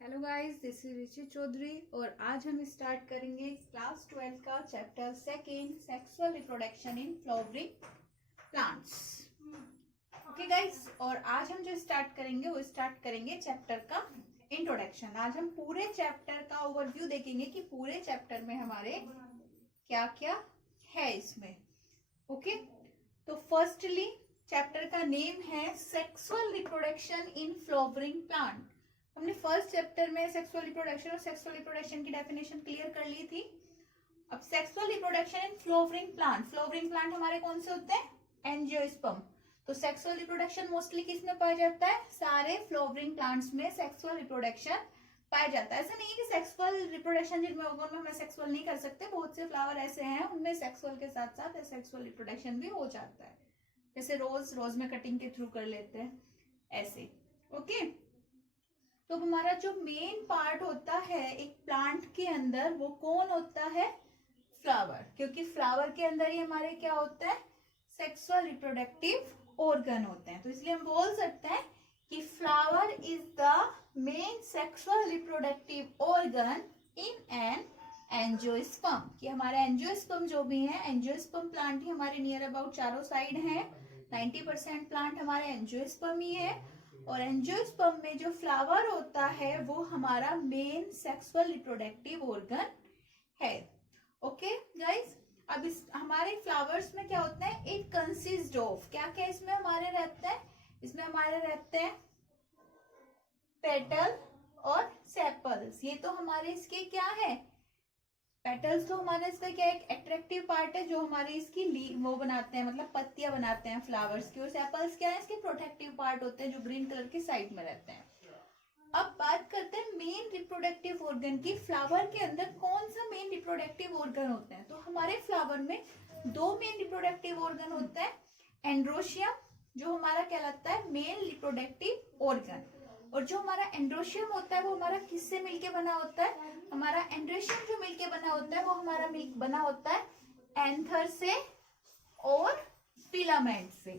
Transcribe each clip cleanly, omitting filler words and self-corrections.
Hello guys, this is ऋषि चौधरी और आज हम स्टार्ट करेंगे क्लास 12 का chapter second, sexual reproduction in flowering plants. Okay guys, और आज हम जो स्टार्ट करेंगे वो स्टार्ट करेंगे चैप्टर का इंट्रोडक्शन। आज हम पूरे चैप्टर का ओवरव्यू देखेंगे कि पूरे चैप्टर में हमारे क्या क्या है इसमें। ओके, तो फर्स्टली चैप्टर का नेम है sexual reproduction in flowering plant. हमने फर्स्ट चैप्टर में सेक्सुअल रिप्रोडक्शन और सेक्सुअल रिप्रोडक्शन की डेफिनेशन क्लियर कर ली थी। अब sexual reproduction in flowering plant. Flowering plant हमारे कौन से होते हैं? एंजियोस्पर्म। तो सेक्सुअल रिप्रोडक्शन मोस्टली किस में पाया जाता है? सारे फ्लावरिंग प्लांट्स में सेक्सुअल रिप्रोडक्शन पाया जाता है। ऐसा नहीं है कि सेक्सुअल रिप्रोडक्शन जिनमें होगा उनमें हम सेक्सुअल नहीं कर सकते। बहुत से फ्लावर ऐसे हैं उनमें सेक्सुअल के साथ साथ सेक्सुअल रिप्रोडक्शन भी हो जाता है, जैसे रोज में कटिंग के थ्रू कर लेते हैं ऐसे। ओके, तो हमारा जो मेन पार्ट होता है एक प्लांट के अंदर वो कौन होता है? फ्लावर, क्योंकि फ्लावर के अंदर ही हमारे क्या होता है? सेक्सुअल रिप्रोडक्टिव ऑर्गन होते हैं। तो इसलिए हम बोल सकते हैं कि flower is the main sexual reproductive organ in an angiosperm. कि हमारे एंजियोस्पर्म जो भी है, एंजियोस्पर्म प्लांट ही हमारे नियर अबाउट चारों साइड है। 90% प्लांट हमारे एंजियोस्पर्म ही है और एंजियोस्पर्म में जो फ्लावर होता है वो हमारा मेन सेक्सुअल रिप्रोडक्टिव ऑर्गन है। ओके गाइस, अब इस हमारे फ्लावर्स में क्या होता है? इट कंसिस्ट ऑफ क्या क्या इसमें हमारे रहते हैं? इसमें हमारे रहते हैं पेटल और सेपल्स। ये तो हमारे इसके क्या है? पेटल्स तो हमारा इसका क्या एक अट्रैक्टिव पार्ट है जो हमारे इसकी वो बनाते हैं, मतलब पत्तियां बनाते हैं फ्लावर्स की। और सेपल्स क्या है? इसके प्रोटेक्टिव पार्ट होते हैं जो ग्रीन कलर की साइड में रहते हैं। अब बात करते हैं मेन रिप्रोडक्टिव ऑर्गन की। फ्लावर के अंदर कौन सा मेन रिप्रोडक्टिव ऑर्गन होता है? तो हमारे फ्लावर में दो मेन रिप्रोडक्टिव ऑर्गन होते हैं। एंड्रोशियम जो हमारा कहलाता है मेन रिप्रोडक्टिव ऑर्गन, और जो हमारा एंड्रोशियम होता है वो हमारा किससे मिलके बना होता है? हमारा एंड्रोशियम जो मिलके बना होता है वो हमारा बना होता है एंथर से और फिलामेंट से।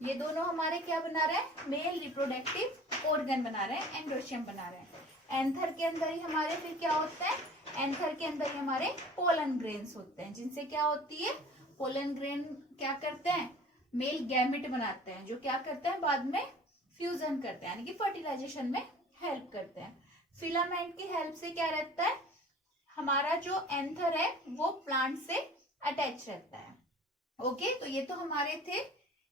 ये दोनों हमारे क्या बना रहे हैं? मेल रिप्रोडक्टिव ऑर्गन बना रहे हैं, एंड्रोशियम बना रहे हैं। एंथर के अंदर ही हमारे फिर क्या होता है? एंथर के अंदर ही हमारे पोलन ग्रेन्स होते हैं, जिनसे क्या होती है? पोलन ग्रेन क्या करते हैं? मेल गैमेट बनाते हैं, जो क्या करते हैं? बाद में फ्यूजन करते हैं, यानी कि फर्टिलाइजेशन में हेल्प करते हैं। फिलामेंट की हेल्प से क्या रहता है? हमारा जो एंथर है वो प्लांट से अटैच रहता है। ओके, तो ये तो हमारे थे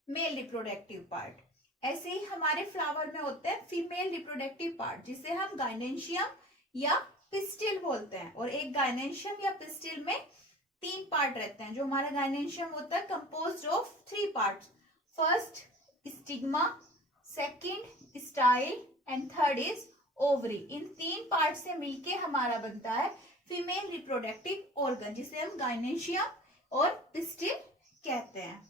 मेल रिप्रोडक्टिव पार्ट। ऐसे ही हमारे फ्लावर में होते हैं फीमेल रिप्रोडक्टिव पार्ट, जिसे हम गाइनेशियम या पिस्टिल बोलते हैं। और एक गाइनेशियम या पिस्टिल में 3 पार्ट रहते हैं। जो हमारा गाइनेशियम होता है composed of 3 parts. First stigma, second style and third is ovary. In 3 part से मिलके हमारा बनता है फीमेल रिप्रोडक्टिव ऑर्गन, जिसे हम गाइनेशियम और पिस्टिल कहते हैं।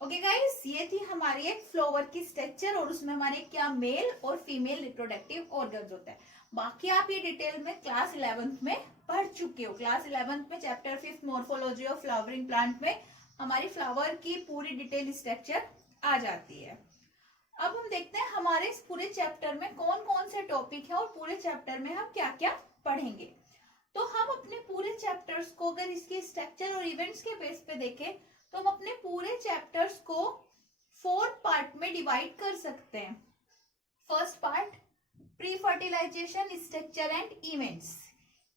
ओके गाइस, ये थी हमारी एक फ्लावर की स्ट्रक्चर और उसमें हमारे क्या मेल और फीमेल रिप्रोडक्टिव ऑर्गन्स होते हैं। बाकी आप ये डिटेल में क्लास 11th में पढ़ चुके हो। क्लास 11th में chapter 5 morphology of flowering plant में हमारी फ्लावर की पूरी डिटेल स्ट्रक्चर आ जाती है। अब हम देखते हैं हमारे इस पूरे चैप्टर में कौन कौन से टॉपिक है और पूरे चैप्टर में हम क्या क्या पढ़ेंगे। तो हम अपने पूरे चैप्टर्स को अगर इसके स्ट्रक्चर और इवेंट्स के बेस पे देखें तो हम अपने पूरे चैप्टर्स को 4 पार्ट में डिवाइड कर सकते हैं। First part pre fertilisation structure and events.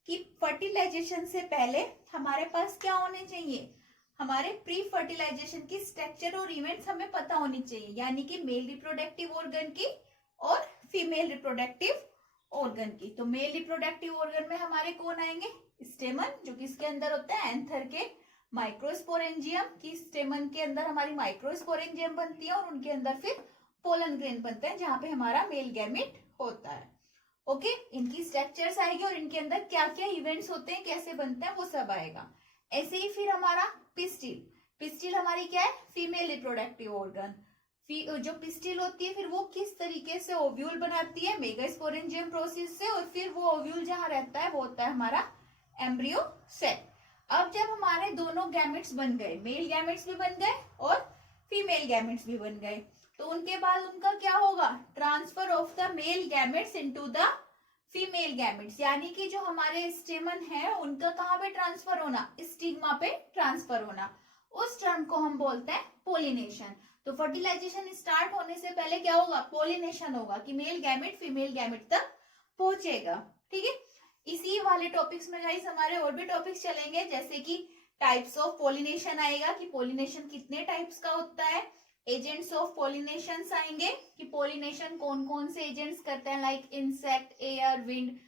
कि फर्टिलाइजेशन से पहले हमारे पास क्या होने चाहिए? हमारे प्री फर्टिलाइजेशन की स्ट्रक्चर और इवेंट्स हमें पता होनी चाहिए, यानी कि मेल रिप्रोडक्टिव ऑर्गन की और फीमेल रिप्रोडक्टिव ऑर्गन की। तो मेल रिप्रोडक्टिव ऑर्गन में हमारे कौन आएंगे? स्टेमन, जो कि इसके अंदर होता है एंथर के। माइक्रोस्पोरेंजियम की स्टेमन के अंदर हमारी माइक्रोस्पोरेंजियम बनती है और उनके अंदर फिर पोलन ग्रेन बनते हैं, जहां पे हमारा मेल गैमेट होता है। ओके, इनकी स्ट्रक्चर्स आएगी और इनके अंदर क्या क्या इवेंट्स होते हैं, कैसे बनते हैं, वो सब आएगा। ऐसे ही फिर हमारा पिस्टिल। पिस्टिल हमारी क्या है? Female reproductive organ. जो पिस्टिल होती है फिर वो किस तरीके से ओव्यूल बनाती है? मेगास्पोरेंजियम प्रोसेस से, और फिर वो ओव्यूल जहां रहता है वो होता है हमारा एम्ब्रियो सेल। अब जब हमारे दोनों गैमेट्स बन गए, मेल गैमेट्स भी बन गए और फीमेल गैमेट्स भी बन गए, तो उनके बाद उनका क्या होगा? Transfer of the male gametes into the female gametes, यानी कि जो हमारे स्टेमन है उनका कहाँ पे ट्रांसफर होना, स्टिग्मा पे ट्रांसफर होना, उस टर्म को हम बोलते हैं पोलिनेशन। तो फर्टिलाइजेशन स्टार्ट होने से पहले क्या होगा, पोलिनेशन होगा कि मेल गैमेट फीमेल गैमेट तक पहुंचेगा। ठीक है, इसी वाले टॉपिक्स में गाइस हमारे और भी टॉपिक्स चलेंगे, जैसे कि टाइप्स ऑफ पोलिनेशन आएगा कि पोलिनेशन कितने टाइप्स का होता है, एजेंट्स ऑफ पोलिनेशन आएंगे कि पोलिनेशन कौन कौन से एजेंट्स करते हैं, लाइक इंसेक्ट, एयर, विंड।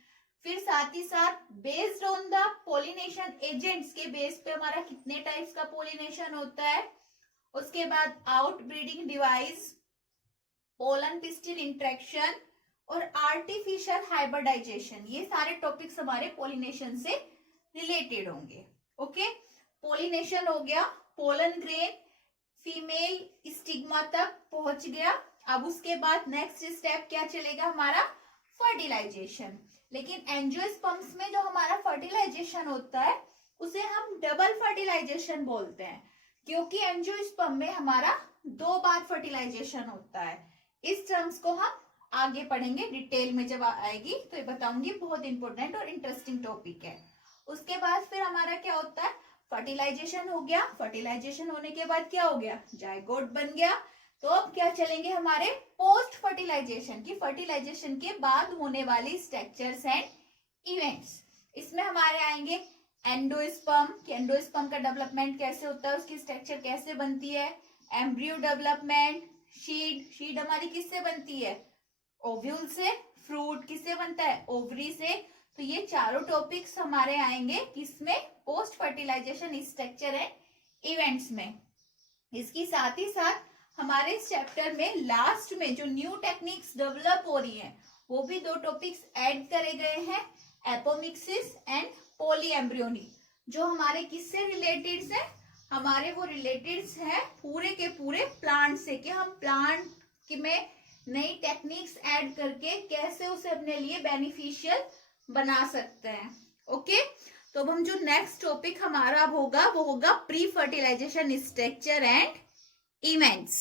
फिर साथ ही साथ based on the pollination agents के बेस पे हमारा कितने टाइप्स का पोलिनेशन होता है। उसके बाद out breeding device, pollen pistil interaction और आर्टिफिशियल हाइब्रिडाइजेशन, ये सारे टॉपिक्स हमारे पोलिनेशन से रिलेटेड होंगे। ओके, पोलिनेशन हो गया, पोलन ग्रेन फीमेल स्टिग्मा तक पहुंच गया। अब उसके बाद नेक्स्ट स्टेप क्या चलेगा हमारा, फर्टिलाइजेशन। लेकिन एंजियोस्पर्म्स में जो हमारा फर्टिलाइजेशन होता है उसे हम डबल फर्टिलाइजेशन बोलते हैं, क्योंकि एंजियोस्पर्म में हमारा 2 बार फर्टिलाइजेशन होता है। इस टर्म्स को हम आगे पढ़ेंगे डिटेल में, जब आएगी तो ये बताऊंगी, बहुत इंपॉर्टेंट और इंटरेस्टिंग टॉपिक है। उसके बाद फिर हमारा क्या होता है, फर्टिलाइजेशन हो गया, फर्टिलाइजेशन होने के बाद क्या हो गया, जायगोट बन गया। तो अब क्या चलेंगे हमारे पोस्ट फर्टिलाइजेशन की, फर्टिलाइजेशन के बाद होने वाली स्ट्रक्चर्स एंड इवेंट्स। इसमें हमारे आएंगे एंडोस्पर्म, कि एंडोस्पर्म का डेवलपमेंट कैसे होता है, उसकी स्ट्रक्चर कैसे बनती है, एम्ब्रियो डेवलपमेंट, शीड, शीड हमारी किससे बनती है, ओव्यूल से, फ्रूट किससे बनता है, ओवरी से। तो ये चारों टॉपिक्स हमारे आएंगे किसमें, post fertilisation structure and events में। इसकी साथ ही साथ हमारे इस चैप्टर में लास्ट में जो न्यू टेक्निक्स डेवलप हो रही हैं वो भी 2 टॉपिक्स ऐड करे गए हैं, एपोमिक्सिस एंड पॉलीएम्ब्रियोनी, जो हमारे किससे रिलेटेड है, हमारे वो रिलेटेड है पूरे के पूरे प्लांट से, कि हम प्लांट में नई टेक्निक्स ऐड करके कैसे उसे अपने लिए बेनिफिशियल बना सकते हैं। ओके, तो अब हम जो नेक्स्ट टॉपिक हमारा अब होगा वो होगा pre fertilisation structure and events.